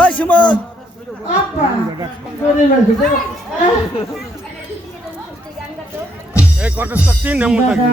ওই সুমন এই কটস্টার 3 নম্বর থাকে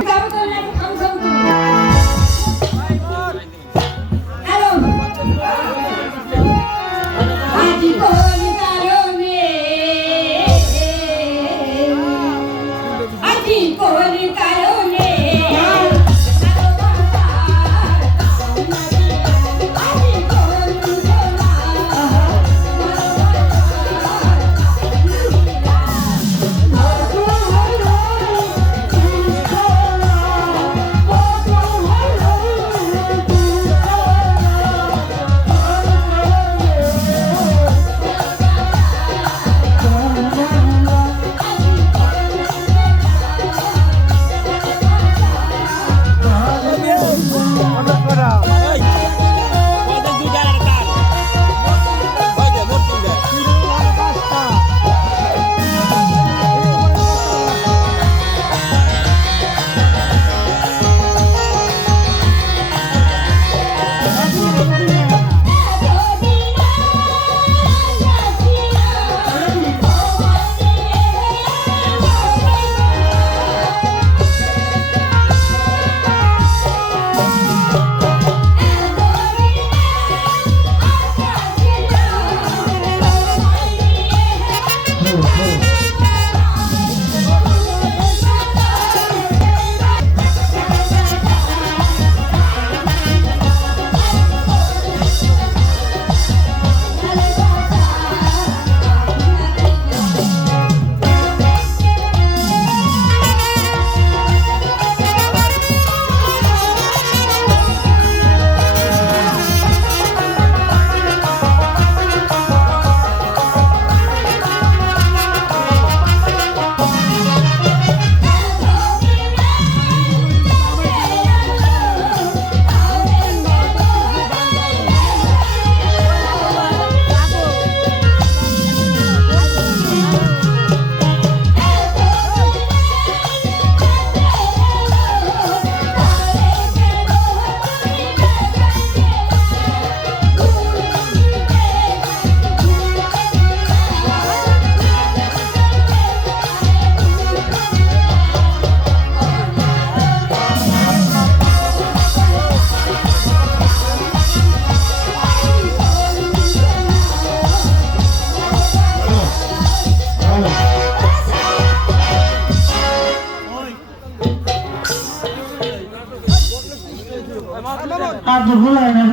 आप भूल आए ना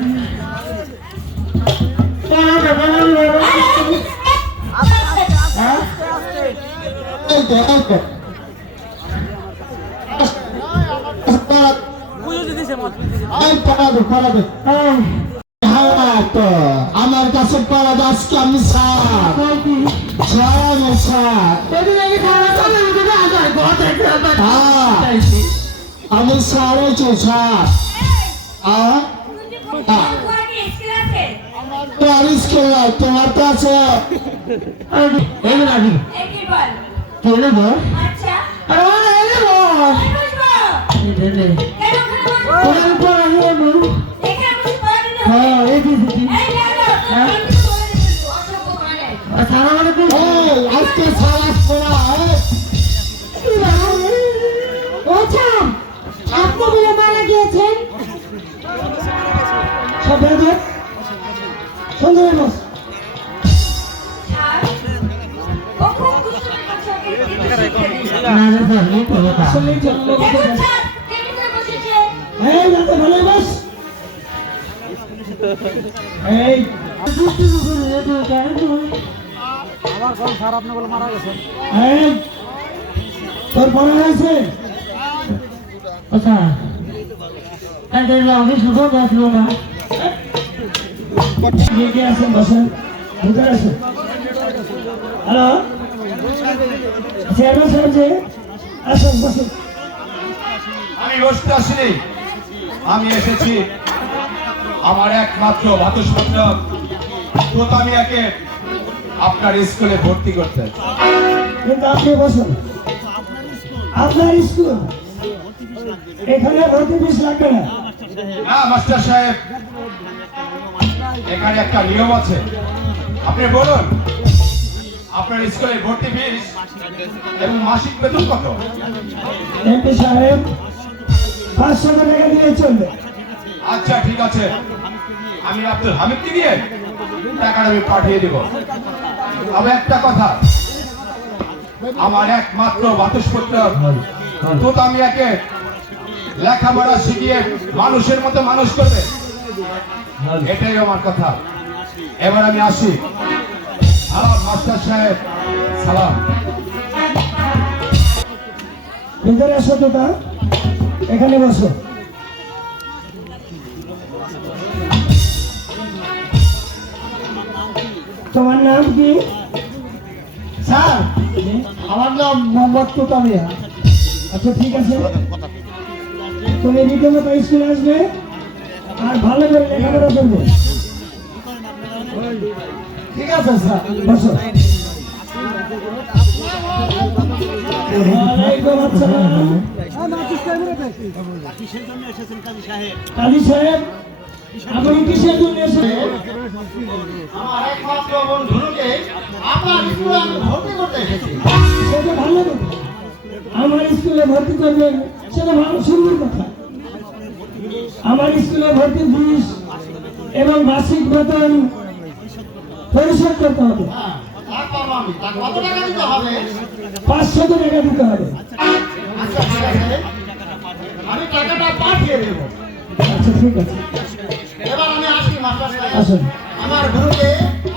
আমার কাছে পড়া আজকে আমি আমি সারেছি স্যার তোমার তো আছে আজকে আপনি বলে মারা গিয়েছেন সুন্দর এই আবার কোন স্যার আপনি বলে মারা গেছেন? এই তোর মনে হয়েছে? আচ্ছা তাদের অফিস কোথাও আসলো না কে আছেন বসেন ভিতরে আসেন হ্যালো চেয়ারম্যান সাহেব যে আসেন বসেন আমি বসতে আসিনি, আমি এসেছি আমার একমাত্র ভাতস্পত্র তোতামিয়াকে আপনার স্কুলে ভর্তি করতে। কিন্তু আপনি বসুন, আপনার স্কুল এখানে ভর্তি ফিস লাগবে না। না মাস্টার সাহেব, এখানে একটা নিয়ম আছে। আপনি বলুন আপনার স্কুলে ভর্তি ফিস এবং মাসিক বেতন কত? এমপি সাহেব 500 টাকা দিলে চলবে। আচ্ছা ঠিক আছে, আমি আব্দুল হামিদকে দিয়ে টাকাটা আমি পাঠিয়ে দিব। তবে একটা কথা, আমার একমাত্র ভাতস্পত্র তোতামিয়াকে লেখাপড়া শিখিয়ে মানুষের মতো মানুষ করবে, এটাই আমার কথা। এবার আমি আসি। সালাম মাস্টার সাহেব, সালাম। ভিতরে এসো তোতা, এখানে বসো। তোমার নাম কি? স্যার আমার নাম মোহাম্মদ তোতামিয়া। আচ্ছা ঠিক আছে, তুমি রীতিমতো স্কুলে আসবে আর ভালো করে লেখাপড়া করবে। ঠিক আছে স্যার, বসো। ওয়ালাইকুম আসসালাম। কাজী সাহেব, আপনি কিসের জন্য এসেছেন? আমার একমাত্র বন্ধুকে আপনার স্কুলে আমি ভর্তি করতে এসেছি। সেটা ভালো কথা, আমার স্কুলে ভর্তি করবেন সেটা ভালো সুন্দর কথা। আমার স্কুলে ভর্তি ফিস এবং মাসিক বেতন পরিশোধ করতে হবে। কত টাকা দিতে হবে? 500 টাকা দিতে হবে। আচ্ছা ঠিক আছে, আমি টাকাটা পাঠিয়ে দেব। আচ্ছা ঠিক আছে, এবার আমি আসি মাস্টার সাহেব। আসুন। আমার গুরুকে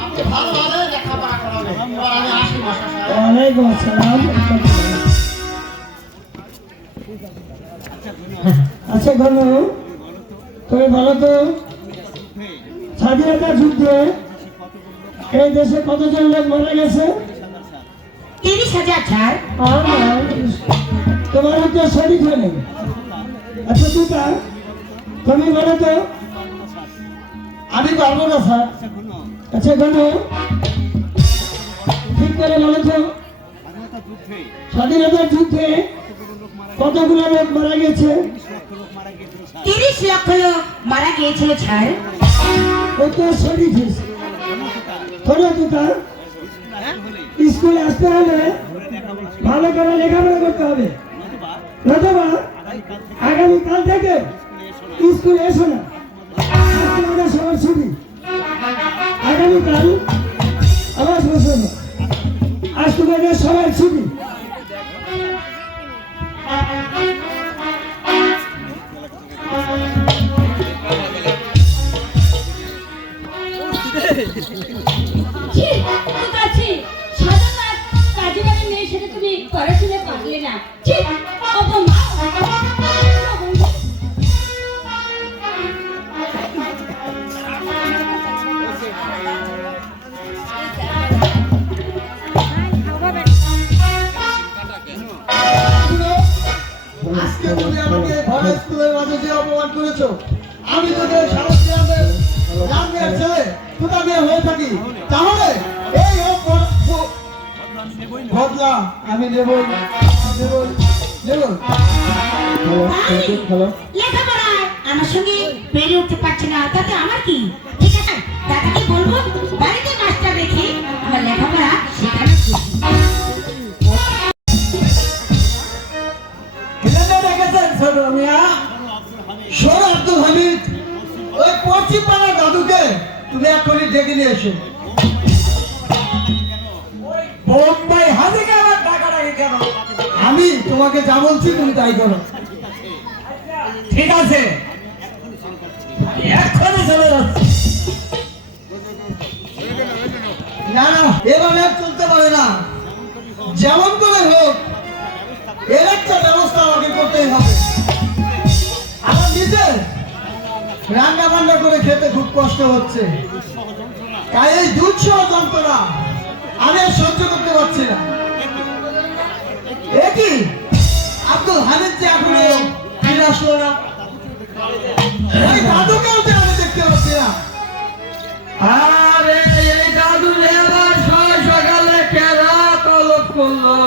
আপনি ভালোভাবে লেখাপড়া করাবেন। এবার আমি আসি মাস্টার সাহেব। ওয়ালাইকুম আসসালাম। আচ্ছা গনু, তুমি বলো তো স্বাধীনতা যুদ্ধে এই দেশে কতজন লোক মারা গেছে? 30,000 ছাড়। তোমার উত্তর সঠিক হয়নি। আচ্ছা তুতা, তুমি বলো তো। আমি পারবো না স্যার। আচ্ছা গনু, ঠিক করে বলো তো স্বাধীনতার যুদ্ধে কতগুলো লোক মারা গেছে? 30 লক্ষ লোক মারা গিয়েছিল ছাড়। উত্তর সঠিক হয়েছে। শোনো তুতা, স্কুলে আসতে হলে ভালো করে লেখাপড়া করতে হবে, নতুবা আগামীকাল থেকে স্কুলে এসো না। আজ তোমাদের সবার ছুটি, আগামীকাল আবার বসো না। আজ তোমাদের সবার ছুটি। ছি, ঠিক আছে। সাধারণ কাজীবাড়ির মেয়ের সাথে তুমি পড়াশোনা পারলে না। ছি, অপমান। আজকে তুমি আমাকে ঘরে স্কুলের মাঝে যে অপমান করেছো, আমি যদি সাহস গ্রামের ছেলে কোথা দিয়ে হয়ে থাকি, তাহলে এই বদলা আমি নেবই নেবই নেবই। লেখাপড়ায় আমার সঙ্গে বেড়ে উঠতে পারছে না, তাতে আমার কি? ঠিক আছে, দাদাকে বলবো বাড়িতে মাস্টার রেখে আমার লেখাপড়া শেখানো উচিত। দেখেছেন ছোট মিয়া, সর আব্দুল হামিদ, ওই পশ্চিম পাড়ার দাদুকে তুমি এক্ষুনি ডেকে নিয়ে এসো। বোম্বাই হাজিকে আমার টাকা রাখে কেন? আমি তোমাকে যা বলছি তুমি তাই করো। ঠিক আছে, এক্ষুনি চলে যাচ্ছি। না না, এভাবে আর চলতে পারে না। যেমন করে হোক এর একটা ব্যবস্থা আমাকে করতেই হবে। আমার নিজের রান্না বান্না করে খেতে খুব কষ্ট হচ্ছে, তাই এই দুঃসহ যন্ত্রণা আমি আর সহ্য করতে পারছি না। একই আব্দুল হামিদ যে এখনো ফিরে আসলো না, ওই দাদুকেও যে আমি দেখতে পাচ্ছি না। আরে এই দাদু এবার সকালে কেনা তলব করলো।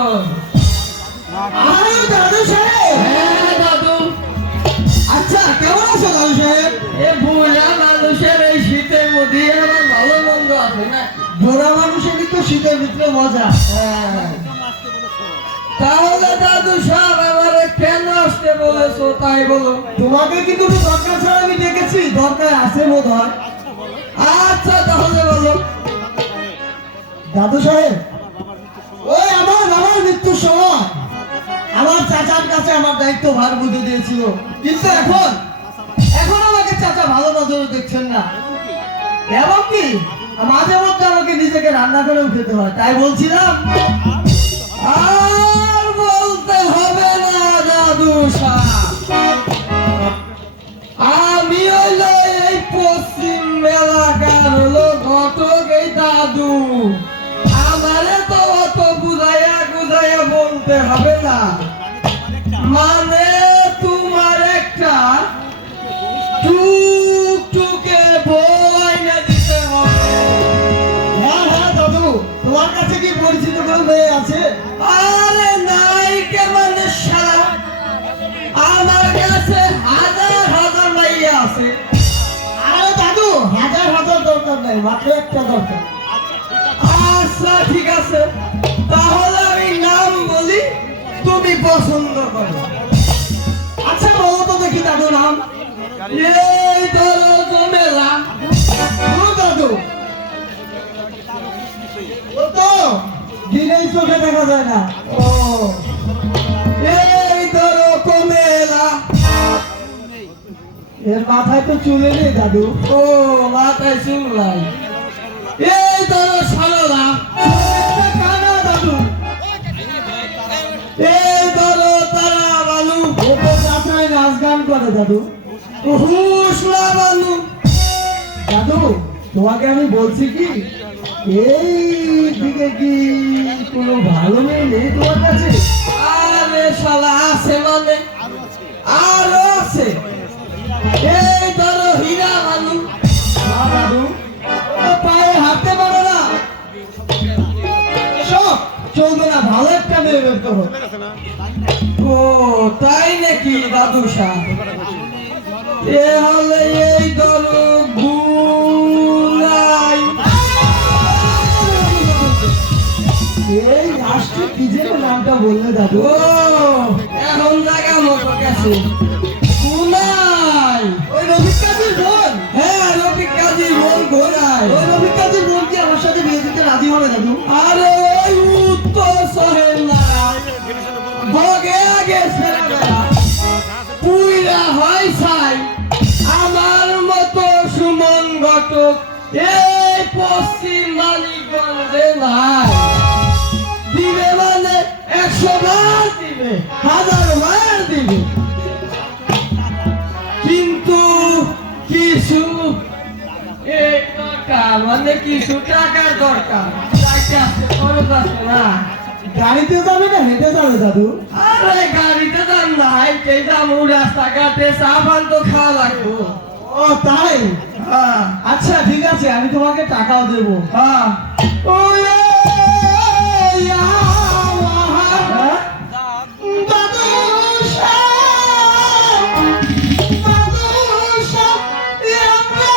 আরে দাদু সাহেব! হ্যাঁ দাদু, আচ্ছা, কেমন আছো দাদু সাহেব? এ বুড়া মানুষের এই শীতের মধ্যে আমার ভালো মন্দ আছে না। বুড়া মানুষেরই তো শীতের ভিতরে মজা। হ্যাঁ। তাহলে দাদু সাহেব আমারে কেন আসতে বলেছো তাই বলো। তোমাকে কি কোনো দরকার ছাড়া আমি ডেকেছি? দরকার আছে বোধ হয়। আচ্ছা তাহলে বলো। দাদু সাহেব, ওই আমার বাবার মৃত্যুর সময় আমার চাচার কাছে আমার দায়িত্ব ভার বুঝে দিয়েছিল, কিন্তু এখন আমাকে চাচা ভালো নজরে দেখছেন না, এবং কি মাঝে মধ্যে আমাকে নিজেকে রান্না করেও খেতে হয়। তাই বলছিলাম, আর বলতে হবে না দাদু সাহেব, আমি হইলো এই পশ্চিম এলাকার হলো ঘটক এই দাদু। আমারে তো অত বুঝাইয়া বলতে হবে না, মানে তোমার একটা টুকটুকে বই না দিতে হবে। হ্যাঁ হ্যাঁ দাদু, তোমার কাছে কি পরিচিত কোনো মেয়ে আছে? আরে নাই কে মানে সারা, আমার কাছে হাজার মাইয়া আছে। আরে দাদু, হাজার হাজার দরকার নাই, মাত্র একটা দরকার। আচ্ছা ঠিক আছে, তাহলে আমি নাম বলি, তুমি পছন্দ করো। আচ্ছা বলো তো দেখি দাদু নাম। এই ধরো জমেলা। ও দাদু, ও তো দিনেই চোখে দেখা যায় না। ও এই ধরো কমেলা। এর মাথায় তো চুলে নেই দাদু। ও মাথায় চুলাই। এই ধরো সারলা। একটা কানা দাদু। এই ধরো তারা বালু। ও তো চাচাই নাচ গান করে দাদু। হুসলা বালু। দাদু, তোমাকে আমি বলছি কি, এই দিকে কি কোনো ভালো মেয়ে নেই তোমার কাছে? আরে শালা আছে মানে আরো আছে। এই ধরো হীরা বালু। না দাদু, ও পায়ে হাঁটতে পারে না, সব চলবে না, ভালো একটা মেয়ে বের করো। ও তাই নাকি দাদু সাহেব? এ হলে এই ধরো গুলাই। এই লাস্টে কি যেন নামটা বললে দাদু? ও এখন জায়গা মতো গেছে গুলাই। ওই রফিক কাজীর বোন। হ্যাঁ রফিক কাজী মন ঘোরায়। ওই রফিক কাজীর বোন কি আমার সাথে বিয়ে দিতে রাজি হবে দাদু? আরে ওই উত্তর শহর না বগে আগে ছেলেবেলা পুইরা হয় ছাই আমার মতো সুমন ঘটক এই পশ্চিম মানিকগঞ্জে নাই। দিবে মানে 100 বার দিবে, 1000 বার দিবে, কিন্তু কিছু এই টাকা মানে কিছু টাকার দরকার। টাকা আছে খরচ আছে না। গাড়িতে যাবে না হেঁটে যাবে দাদু? আরে গাড়িতে যান না, হাইটে যাবো, রাস্তাঘাটে চা পান তো খাওয়া লাগবো। ও তাই? হ্যাঁ আচ্ছা ঠিক আছে, আমি তোমাকে টাকাও দেবো। হ্যাঁ। ওরে আমার হ্যাঁ? দাদু সাহেব, দাদু সাহেব, আমরা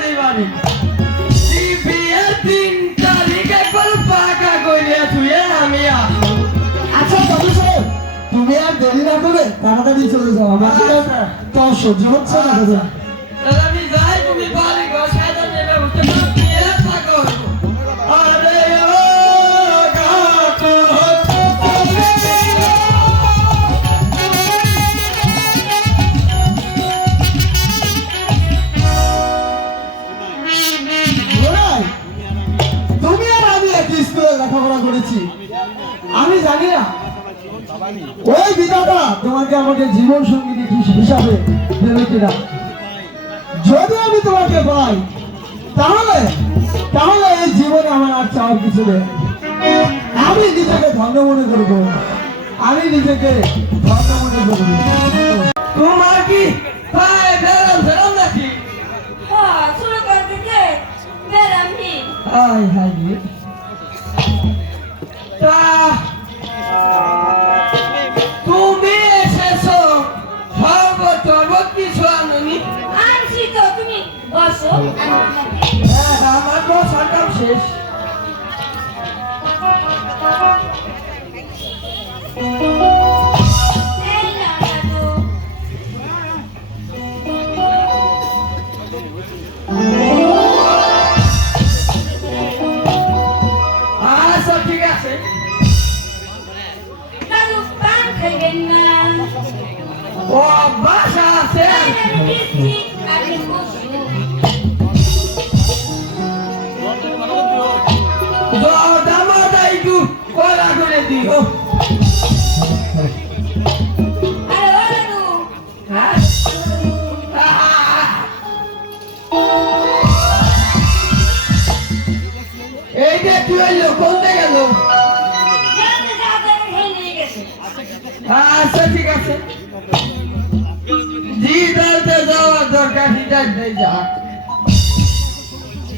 বাজে বাড়ি বিয়ের 3 তারিখে কল পাকা কইরে তুই আমি আসবো আচ্ছা দাদু সাহেব তুমি আর দেরি না করে তাড়াতাড়ি চলে যাও আমার সাথে তো সহ্য হচ্ছে না দাদা তাহলে আমি যাই তুমি বাড়ি ঘর সাজানোর ব্যবস্থা করো বিয়ে পাকা হইব আরে ও গাতো ওরাই, তুমি আর আমি একই স্কুলে লেখাপড়া করেছি আমি জানি না ওই বিধাতা তোমাকে আমাকে জীবন সঙ্গী হিসাবে দেবে কিনা যদি আমি তোমাকে পাই তাহলে তাহলে এই জীবনে আমার আর চাওয়ার কিছু নেই আমি নিজেকে ধন্য মনে করবো আমি নিজেকে ধন্য মনে করবো তোমার কি পায়ে বেরাম নাকি হ্যাঁ শুরু করে দিতে বেরামি আয় হায় রে। তা তুমি এসেছো সর্ব কিছু আনুনি আনছি তো তুমি বসো আমার বসাটাও শেষ এই না দাদু আচ্ছা ঠিক আছে দাদু পান খাইবেন না ও বাসা আছে আমি দিচ্ছি আপনি বসুন দামাটা একটু কলা করে দিও আরে ও দাদু হ্যাঁ এই যে তুই এলো কোনটা গেল যাতে যাতে খেয়ে নিয়ে গেছে আচ্ছা ঠিক আছে জি দলতে যাওয়ার দরকার হিদার যা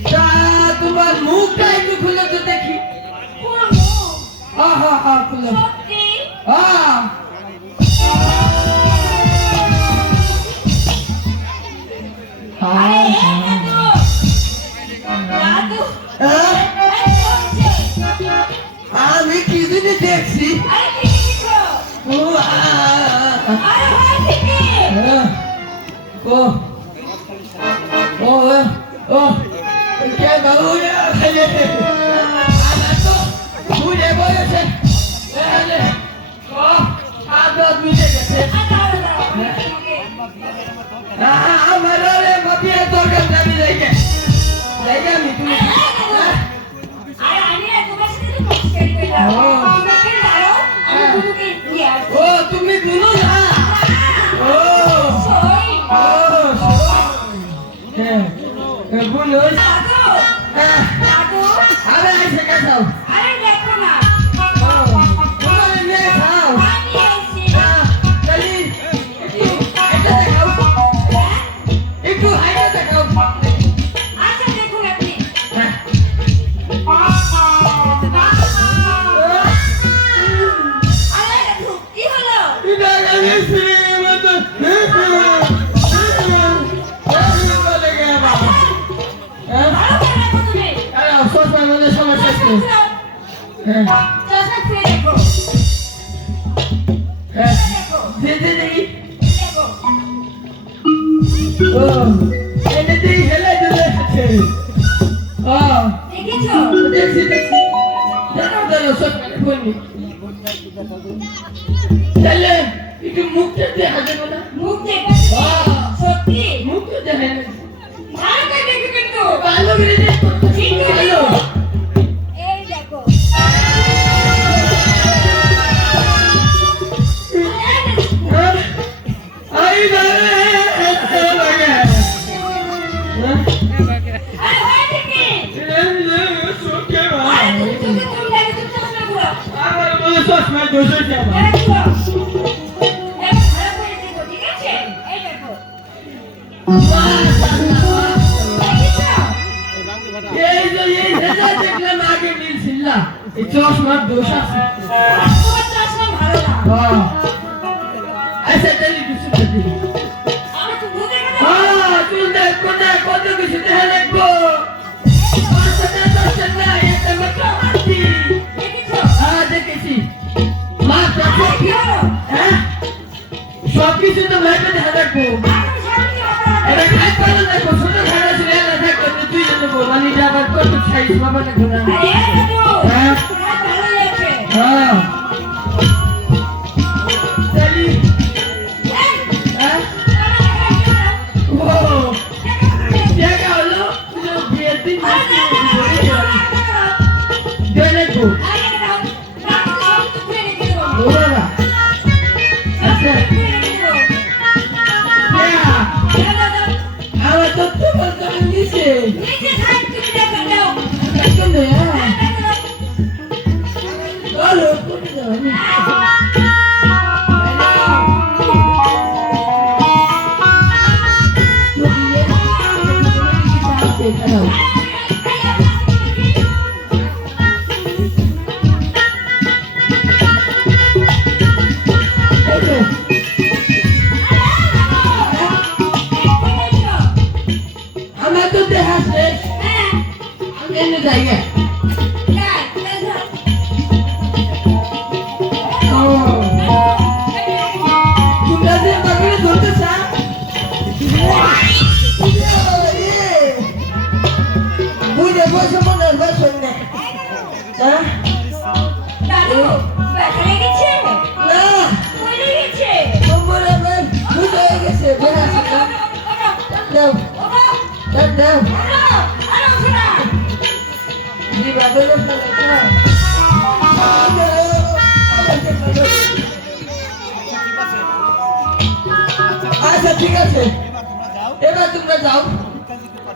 তা তোমার মুখটা একটু খুলে তো দেখি পুরো মুখ আহা হা খুলে সত্যি আহ আরে এই দাদু দাদু আহ, এই হচ্ছে আমি কি জিনিস দেখছি আরে কি দেখছো ও আরে হয় ঠিকই ও ও ও কে বাবু আমার তো ঘুরে বলেছে ও আদত মিটে গেছে আমার রে মতিয়া দরকার জানি যাইকে যাইকে আমি তুমি ও তুমি গুলো না ও ও হ্যাঁ গুলো আরে আইসে কে খাও তোমার নিয়ে খাও তাহলে একটু দেখাও একটু হাইটা দেখাও হ্যাঁ মুখটা দেখা যাবে না মুখটা দেখা যাবে ভালো করে দেখো ভালো आई চশমার দোষ আছে আচ্ছা তাহলে কিছু দেখি তুই দেখ কত কিছু দেখে দেখো এটা খাই করে দেখো ছোট খানা ছিল না দেখো তুই যেন মানে আবার কত সাইজ বাবা দেখো না হ্যাঁ হ্যাঁ চলি হ্যাঁ ও দেখা হলো বিয়ের দিন দেখো বাবা আচ্ছা আমার তো তোমার তো নিচে কেন আরে কোন জানি আমার তো দেখা শেষ আমি এনে যাই না তোমরা যে বাগড়ে ধরতে চাও বুঝে বসে মনে বসে না হ্যাঁ না তোমার আমার বুঝে গেছে বেড়া দাও দাও আচ্ছা ঠিক আছে এবার তোমরা যাও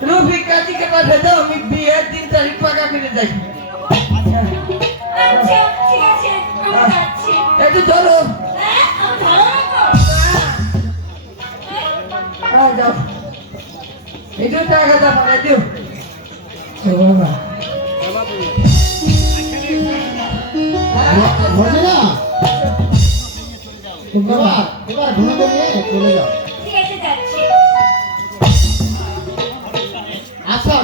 রফিক কাজীকে পাঠিয়ে দাও আমি বিয়ের 3 তারিখ পাকা করে যাই একটু ধরো যাও একটু টাকাটা পাঠিয়ে দিও বাবা বলে না বাবা এবার ঘুরে নিয়ে চলে যাও আচ্ছা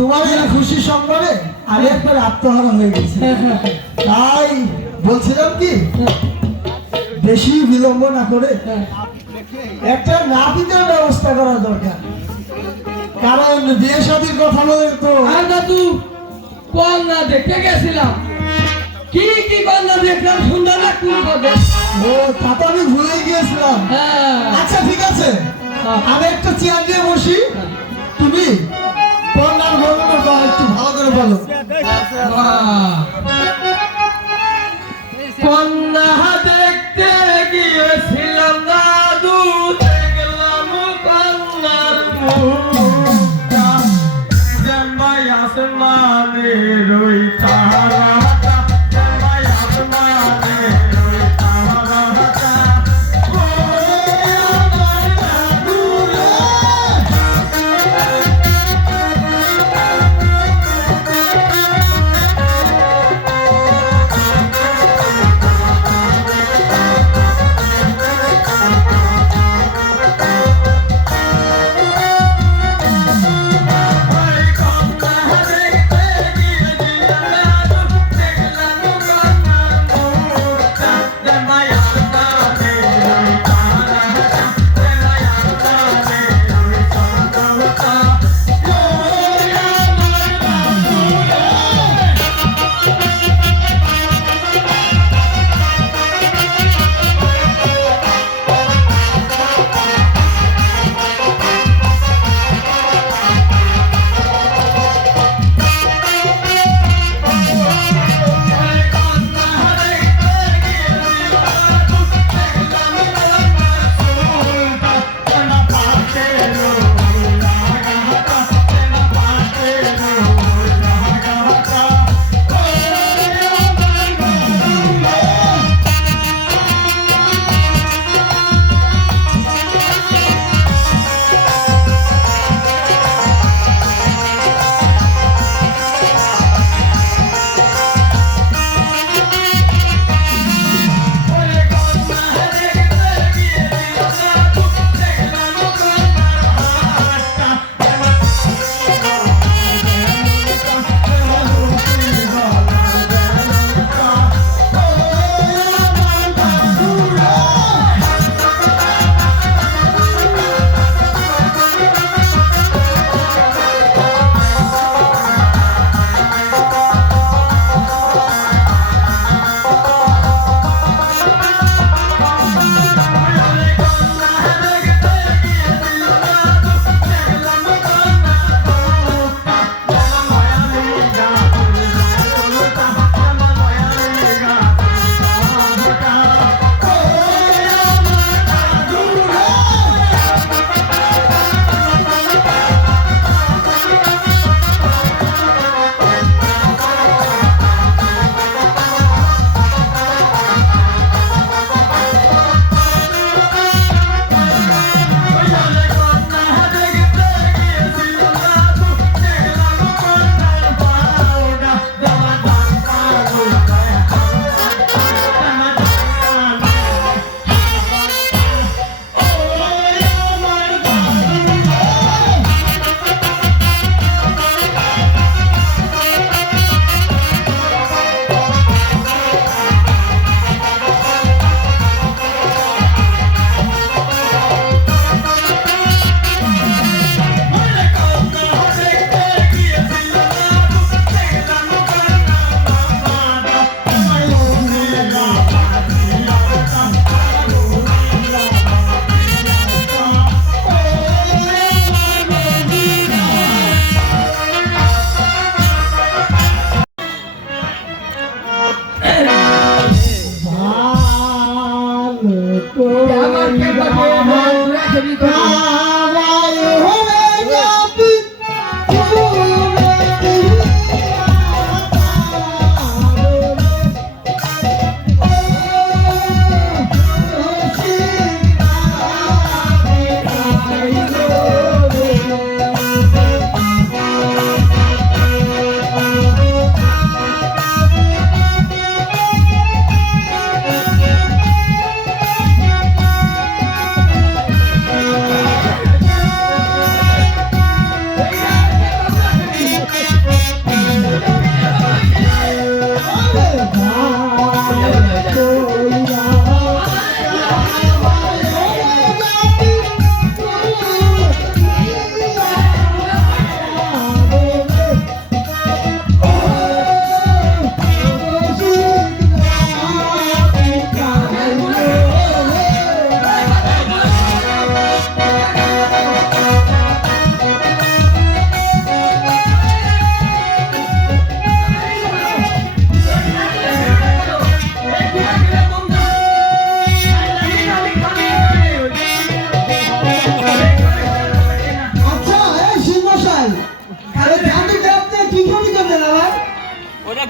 তোমার এই খুশি সংবাদে আমি একবার আত্মহারা হয়ে গেছি তাই বলছিলাম কি বেশি বিলম্ব না করে একটা নাপিতের ব্যবস্থা করা দরকার কারণ বিয়ে শাদীর কথা বলে তো আর দাদু কন্যা দেখতে গেছিলাম কি কি কন্যা দেখলাম সুন্দর না কোন কথা ও তা তো আমি ভুলে গিয়েছিলাম হ্যাঁ আচ্ছা ঠিক আছে আমি একটা চেয়ার দিয়ে বসি তুমি কন্যার গল্পটা একটু ভালো করে বলো কন্যা দেখতে গিয়েছিলাম দাদু দেখলাম কন্যার মুখটা জম্বাই আসমানের ওই তারাটা জম্বাই আসমানের ওই তারাটা আমার কেমন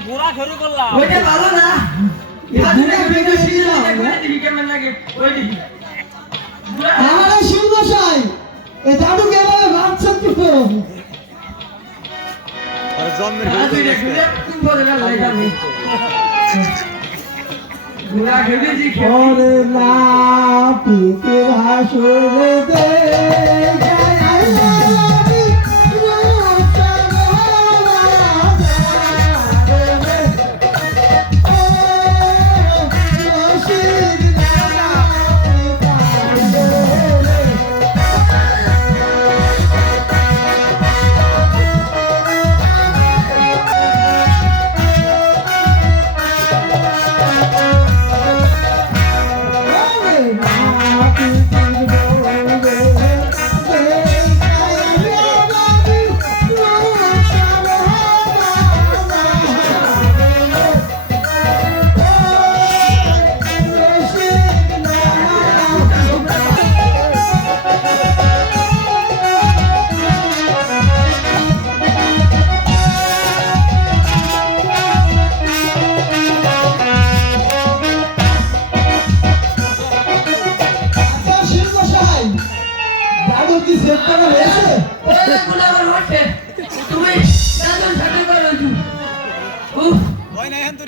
ঘোরাঘুরি করো ওইটা ভালো না আমার শিবমশাই এ দাদু কেমন ভাবছেন কি ওরে না পিতে ভাসুরে দে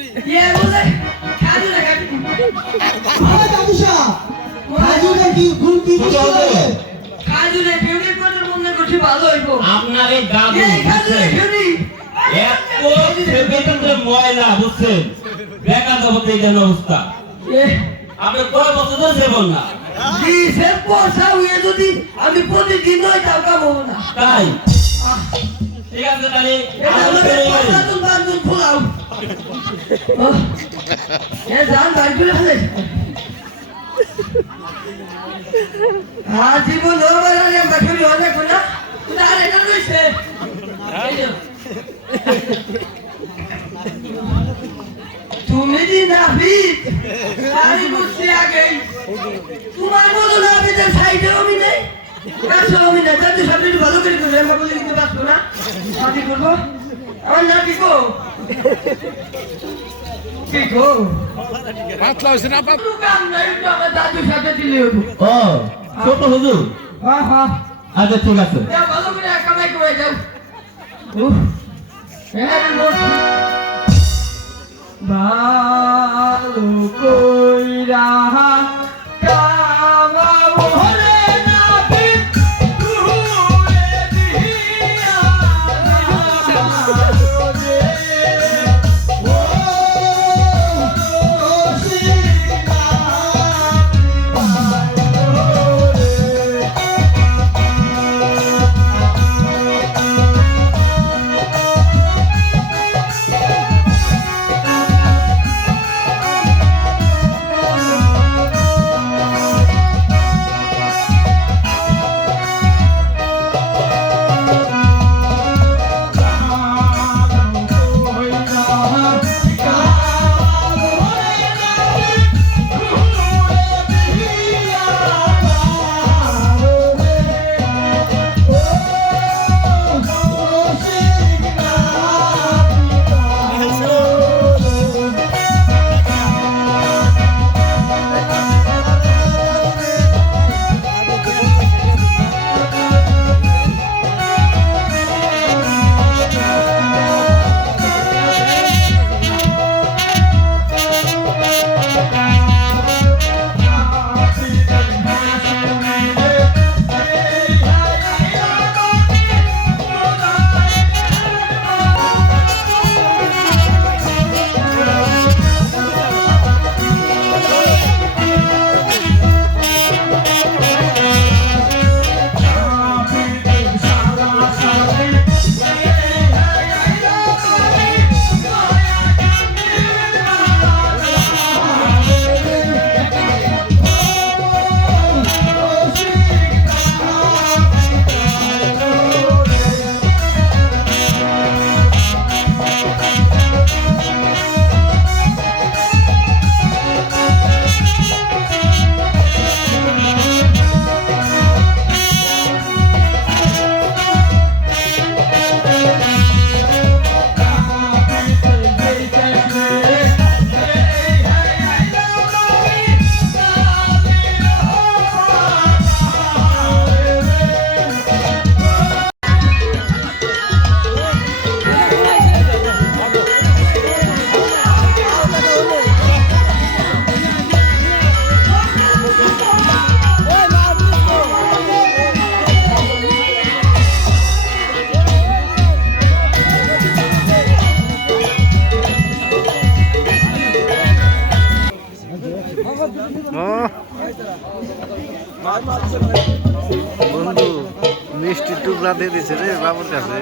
তুমি ইয়ে বলে খাজু না খাজু রে বিউটি করে মনে করছি ভালো হইব আপনার এই দাদু এই খাজু রে বিউটি এত সেবেতন ময়লা বুঝছেন বেকার জগতে এই যেন অবস্থা আপনি কয় বছর ধরে সেবন না জি সে পয়সা হয়ে যদি আমি প্রতিদিন নয় টাকা পাবো না তাই ঠিক আছে তাহলে এটা আমি আমাদের বেরিয়ে গেলাম। পয়সা তুমি বান্ধব খোলাও এ জান বাড়ি করে ফেলে জীবন ধরবার আগে আমরা ফেরি অনেক না কিন্তু আর এটা রয়েছে তুমি যে নাবিদ আমি বুঝছি আগেই তোমার মতো নাবিদের সাইডে আমি নেই কাছে আমি নেই তাতে সামনে একটু ভালো করে করবে আমরা বলে দিতে পারতো না নাতি করবো আমার নাতি গো কি গো কাম নাই তো আমার দাদুর সাথে দিলে হতো ও ছোট হুজুর হ্যাঁ হ্যাঁ আচ্ছা ঠিক আছে ভালো করে কামাই করে যাও উফ এখানে মোট ভালো কইরা কামাবো রে নাবিদ তুরে দিয়া রে ও শিলা বন্ধু মিষ্টি টুকরা দিয়ে দিছে রে বাবুর কাছে।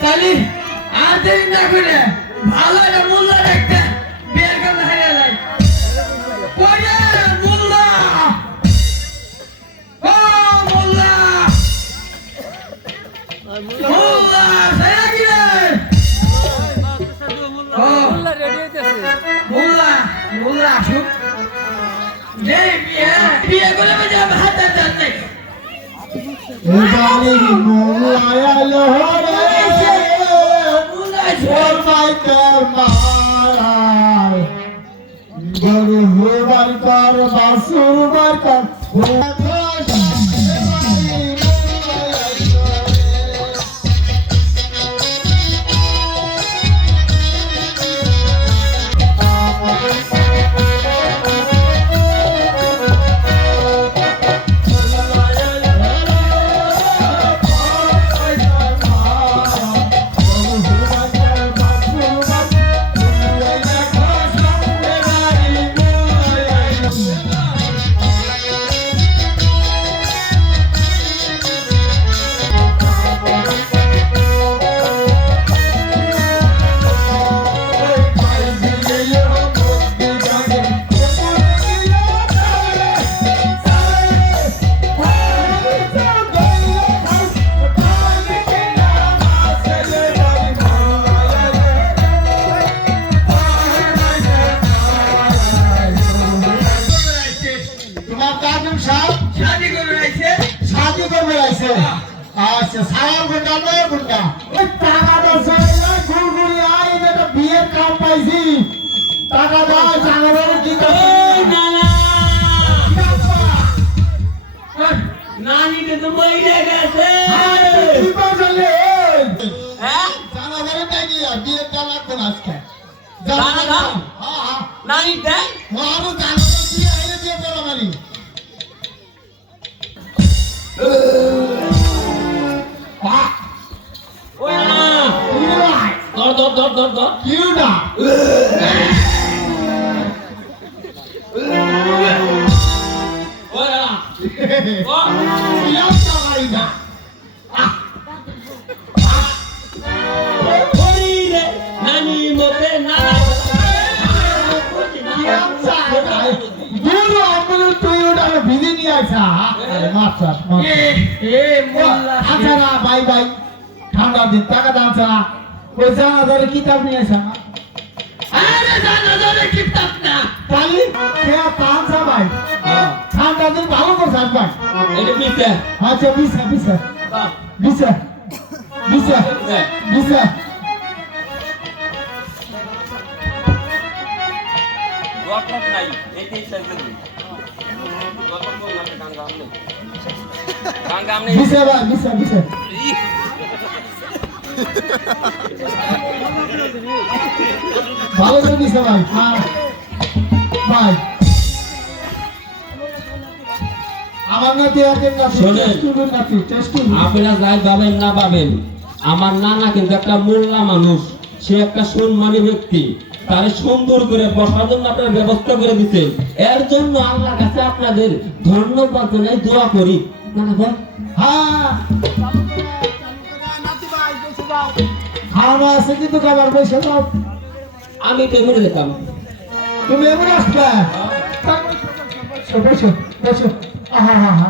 তাহলে আর দেরি না করে ভালো একটা মোল্লার একটা বিয়ের কাম হারিয়ে যায় ওরে মোল্লা ও মোল্লা মোল্লা সারা কি রে মোল্লা রেডি হইতেছে মোল্লা মোল্লা শুট নে বিয়ে করে মজা ভাত যাচ্ছে এবারে মোলায়া লোরে ওর মাইকার মার গরু হোবার কর বাসুর বার কর আছে আচ্ছা সারা ঘন্টা নয় ঘন্টা ওই টাকা দাও চাইলে গুড়গুড়ি আই এটা বিয়ের কাম পাইছি টাকা দাও জানাবেন কি নানিকে তো মরে গেছে কি বললে হ্যাঁ জানাবেন তাই কি বিয়ের টাকা কোন আজকে জানা দাও হ্যাঁ হ্যাঁ নানি দেখ আরো জানাবেন কি আইলে দিয়ে বলো মানে ওই না ধর কিউডা ওই না ও কিউডা মাইনা ওই রে নানি মতে না দুটো আমল তুই ওটা ভিজে নিয়ে আসা আরে মাত্রা আচ্ছা না বাই বাই ঠান্ডা দিন টাকা দাম ছাড়া ওই জানা ধরে কিতাব নিয়ে আসা আরে জানা ধরে কিতাব না তাহলে পাঁচা ভাই ঠান্ডা দিন ভালো করছে ভাই এটা পিছে আচ্ছা বিশা বিশা বিশা বিশা বিশা রকম নাই এটাই সাইকেল রকম কোন না গাঙ্গাম নেই বিশা ভাই বিশা বিশা ভালো করে বিশা ভাই হ্যাঁ ভাই আমার নাতি আগে নাতি শোনেন। স্টুডেন্ট নাতি টেস্টিং আপনারা যাই পাবেন না পাবেন আমার নানা কিন্তু একটা মোল্লা মানুষ সে একটা সম্মানী ব্যক্তি তারে সুন্দর করে বসার জন্য আপনার ব্যবস্থা করে দিতে এর জন্য আল্লাহর কাছে আপনাদের ধন্যবাদ জানাই দোয়া করি নানা বল হ্যাঁ খাওয়া আছে কিন্তু খাবার পয়সা দাও আমি টেবিলে যেতাম তুমি এমন আসবে বসো বসো আহা হা হা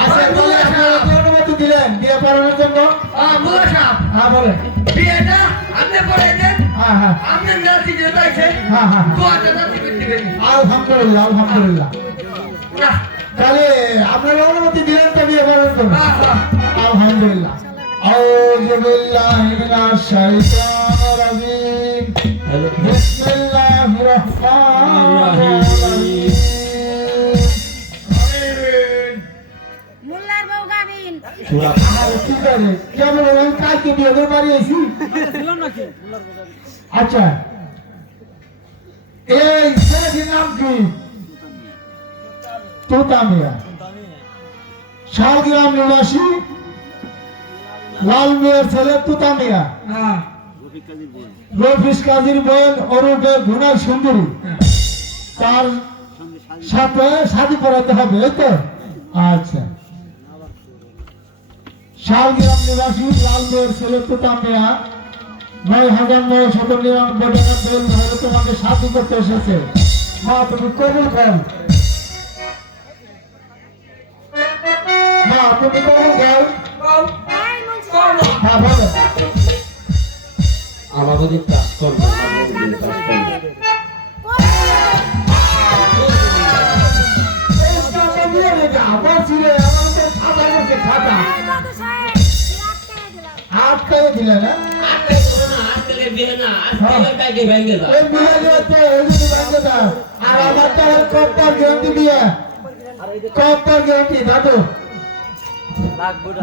আচ্ছা তাহলে আপনারা কি অনুমতি দিলেন বিয়ে করানোর জন্য মোল্লা সাহেব হ্যাঁ বলেন বিয়েটা আপনি করে দেন হ্যাঁ হ্যাঁ আপনি নাতি যেতাইছেন হ্যাঁ হ্যাঁ দোয়াটা নাতি করতে দিবেন আলহামদুলিল্লাহ আলহামদুলিল্লাহ না তাহলে আপনারা অনুমতি দিলেন তো বিয়ে করার জন্য হ্যাঁ আলহামদুলিল্লাহ আউযু বিল্লাহি মিনাশ শাইতানির রাজিম বিসমিল্লাহির রহমানির রহিম মোল্লার বউ গাবিন আরে ঠিক আছে কেমন আমি কালকে বিয়ে করে বাড়ি আইছি আচ্ছা এই ছেলেটির নাম কি তোতামিয়া শাহগ্রাম নিবাসী লাল মিয়ার ছেলে তোতামিয়া হ্যাঁ রফিস কাজীর বোন অরূপে গুণার সুন্দরী তার সাথে শাদী করাতে হবে এই তো আচ্ছা শাহগ্রাম নিবাসী লাল মিয়ার ছেলে তোতামিয়া ৯,৯৯৯ টাকা বেল ধরে তোমাকে শাদী করতে এসেছে মা তুমি কবুল করো মা তুমি কবুল করো হ্যাঁ বলো আমার যদি কাজ করবে আবার ছিল আমার তো খাতা করছে খাতা আটকায় দিলে না আজকে বিয়ে না আজকে ভেঙে যায় ওই মিলালিয়াতে ওই যদি ভাঙে দাও আর আমার তো কপ্পার গ্যারান্টি দিয়ে কপ্পার গ্যারান্টি দাদু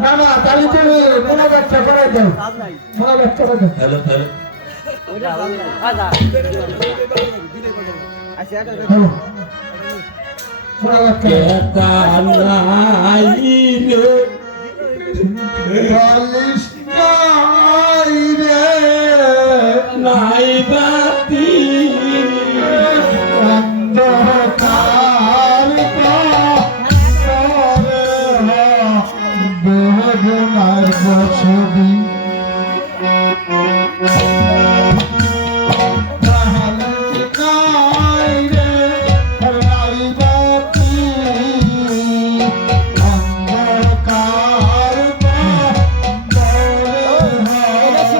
না না তাহলে তুমি মনে ব্যবসা করাই দাও মনে ব্যবসা করে দাও হ্যালো হ্যালো হ্যালো। মনে ব্যবসা কেতা নাইলো বলিস নাই রে নাই বাতি অন্ধকার বেগুনার ছবি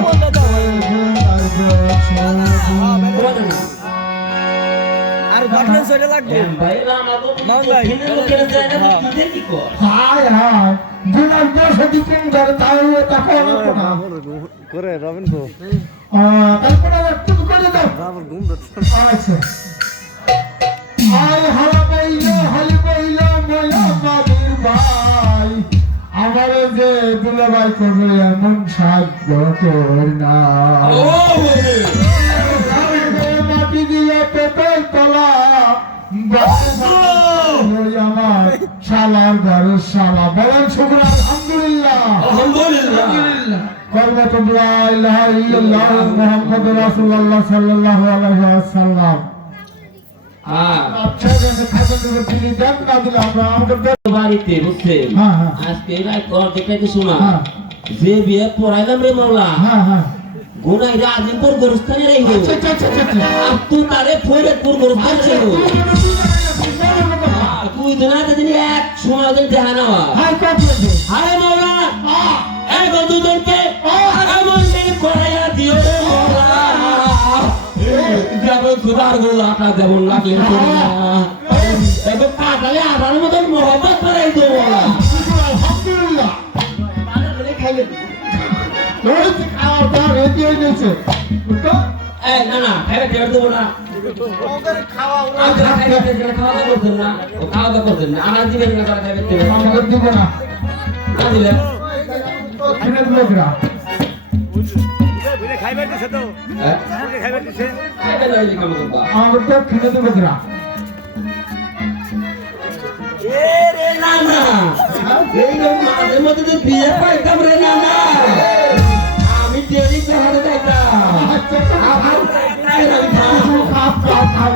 অন্ধকার ভাইরা আমাকে দক্ষিণের লোকেরা যায় না, তুই কি কর? হায় হায় দিনার দশে দিন ধরে তাও টাকা হলো না করে রবিন কো তারপরে একটু করে দাও বাবুর ঘুম ধরছে আচ্ছা আয় হালা বইলা ময়া মালির ভাই আমার যে দুলে ভাই করবে এমন সাধ্য তোর না মাটি দিয়ে পেটল তলা আমার শালার ঘরের শালা বলেন শুক্র আলহামদুলিল্লাহ আলহামদুলিল্লাহ। কলমাতুল্লাহ ইলাহা ইল্লাল্লাহ মুহাম্মাদুর রাসূলুল্লাহ সাল্লাল্লাহু আলাইহি ওয়াসাল্লাম আচ্ছা যে খাতা দেব তিনি দেন না দিলে আমরা আমাকে বাড়িতে বুঝছেন হ্যাঁ, হ্যাঁ। আজকে রাত অর্ধেকটাকে শোনা হ্যাঁ। যে বিয়ে পড়াইলাম রে মাওলা হ্যাঁ হ্যাঁ গোনাই আজিমপুর গোরস্থানে রে আচ্ছা আচ্ছা আচ্ছা আর তুই তারে ফরিদপুর গোরস্থানে রে তুই তো না দিন এক সময় দিন দেখা না হাই কপলে আরে মাওলা এই বন্ধুদেরকে এমন মেয়ে করাইয়া দিও রে মাওলা যেমন খুদার গোলা আপনার যেমন লাগলে এবার কাটালে আবার মতন মহব্বত করাই তো মাওলা আলহামদুলিল্লাহ খাইলে ওই খাওয়া দাওয়া রেডি হয়ে গেছে বুঝছো এই না না খাইলে টের দেবো না খাওয়া দাওয়া করতেন না ও খাওয়া দাওয়া করতেন না আমার দিবেন না তারা খাইবে দেবেন আমাকে দিব না না দিলে কিনে লোকরা খাইবার দিছে তো হ্যাঁ খাইবার দিছে খাইবে না এই কাম করবা আমাকে তো কিনে দেবো লোকরা এ রে না না এই লোক মাঝে মধ্যে যে বিয়ে পাইতাম রে না না আমি দেরি করাতে যাইতাম আমার আমি খাবো খাপ খাপ খাপ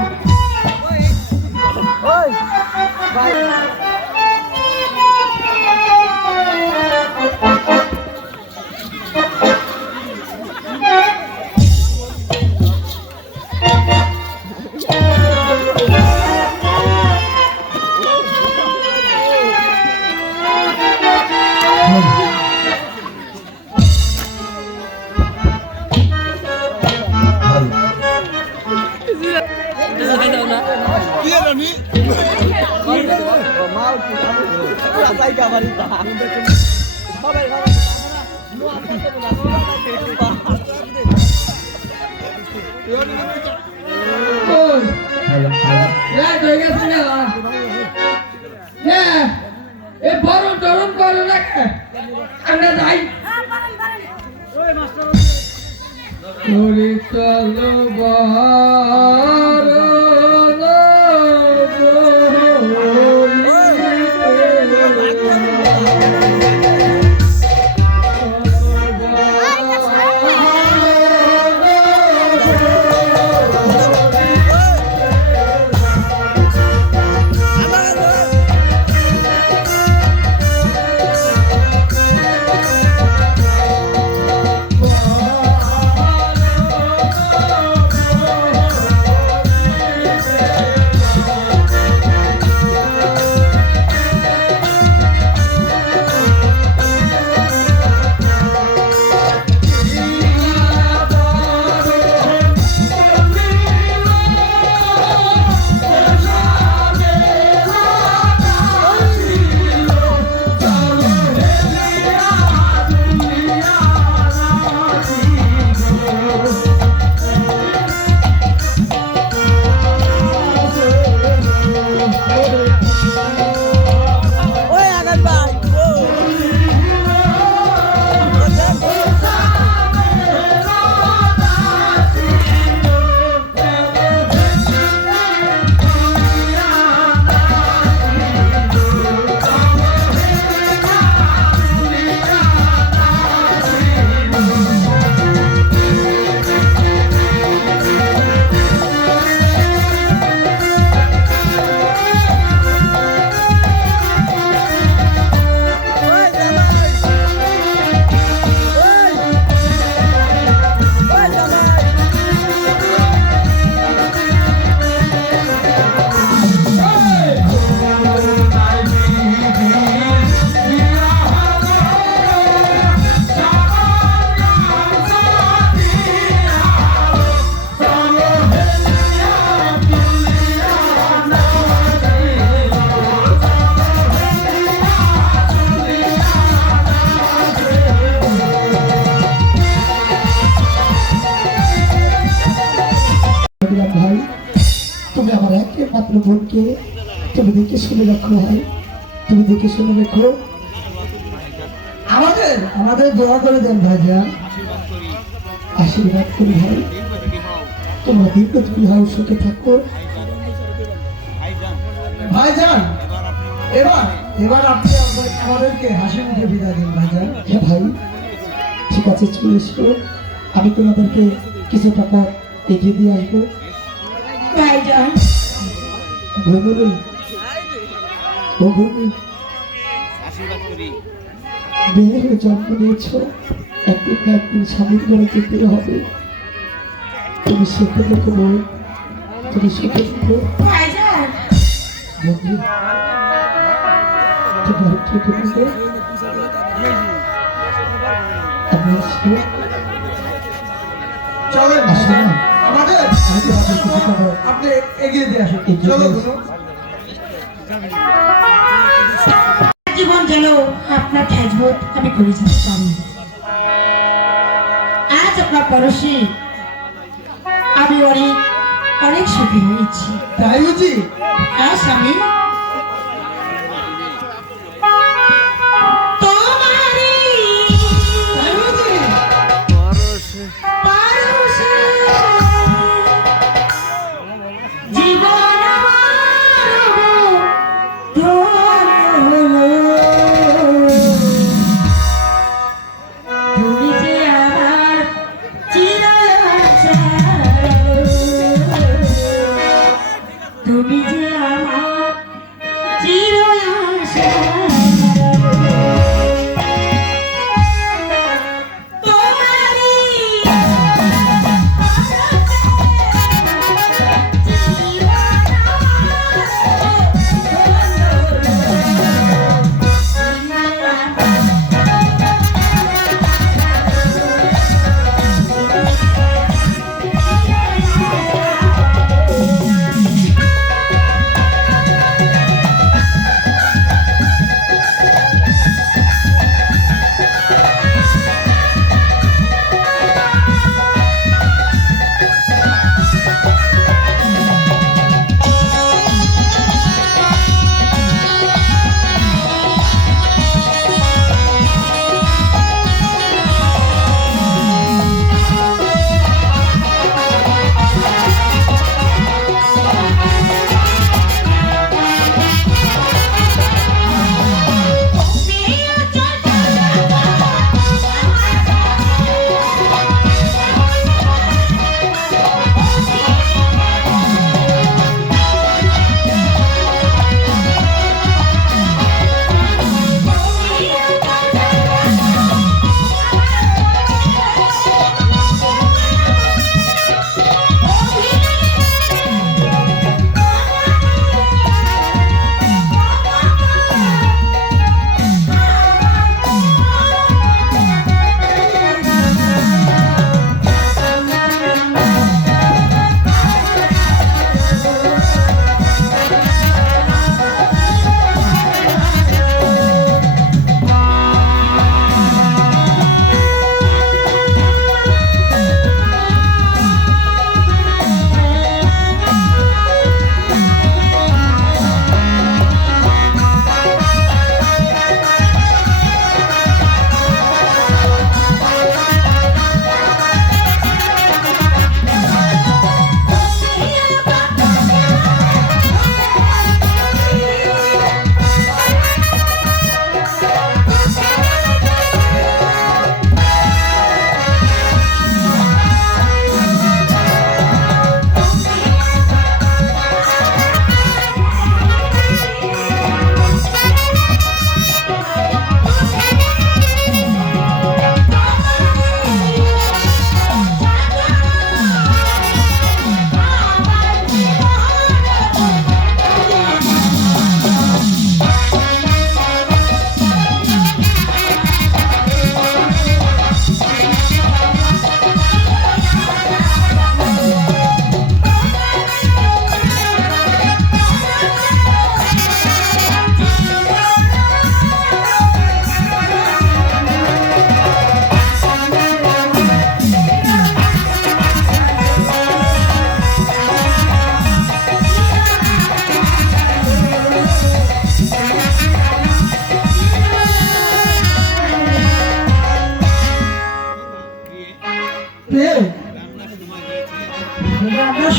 তবে আমার একমাত্র বোনকে তুমি দেখে শুনে রাখো ভাই, তুমি দেখে শুনে রেখো। আমাদের দোয়া করে দেন ভাইজান, আশীর্বাদ করি ভাই, তোমরা দীর্ঘজীবী হও, সুখে থাকো ভাইজান। এবার আপনি আমাদেরকে হাসি মুখে বিদায় দেন ভাইজান। হ্যাঁ ভাই, ঠিক আছে, চলে এসো, আমি তোমাদেরকে কিছু টাকা এগিয়ে দিয়ে আসবো। ভাইজান ভূমি, ও ভূমি, মেয়ের হয়ে জন্ম নিয়েছ, একদিন না একদিন স্বামীর ঘরে যেতে হবে। তুমি সুখে দেখো বোন, তুমি সুখে দেখো ভাইজান বন্ধু, তোমার ঠিক আছে। আমি আসবো, চলেন আসবো না, আমাদের আমি তোমাদের কিছু টাকা আপনি এগিয়ে দিয়ে আসুন। এগিয়ে চলো দিয়ে বলো। জীবন যেন আপনার খেজবোধ আমি করে যেতে পারি। আজ আপনার পরশে আমি অনেক অনেক সুখী হয়েছি। তাই বুঝি? হ্যাঁ স্বামী, তোমারই তাই বুঝি? পরশে জীবন আমার ধন্য হলো। তুমি যে আমার চিরাচর, তুমি যে আমার চিরাচর। তোমারই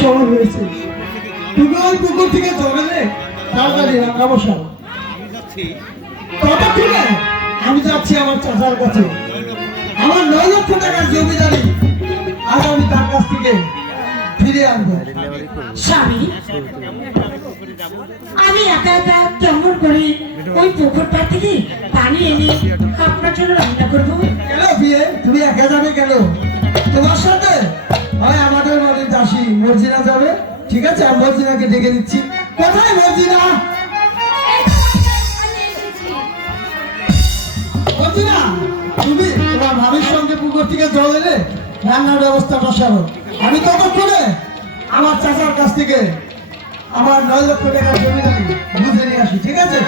সময় হয়েছে, তুমি ওই পুকুর থেকে জল এনে তাড়াতাড়ি রান্না বসাও। ততক্ষণে আমি যাচ্ছি আমার চাচার কাছে। আমার 9 লক্ষ টাকার জমিদারি আজ আমি তার কাছ থেকে ফিরে আনবো। স্বামী, আমি একা একা কেমন করে ওই পুকুর পাড় থেকে পানি এনে আপনার জন্য রান্না করবো? কেন বিয়ে, তুমি একা যাবে কেন? তোমার সাথে হয় আমাদের বাড়ির দাসী মর্জিনা যাবে। ঠিক আছে, আমি মর্জিনাকে ডেকে দিচ্ছি। কোথায় মর্জিনা? এই তো আমি এসেছি। মর্জিনা, তুমি তোমার ভাবির সঙ্গে পুকুর থেকে জল এনে রান্নার ব্যবস্থাটা সারো। আমি ততক্ষণে আমার চাচার কাছ থেকে আমার 9 লক্ষ টাকার জমিদারি বুঝে নিয়ে আসি। ঠিক আছে?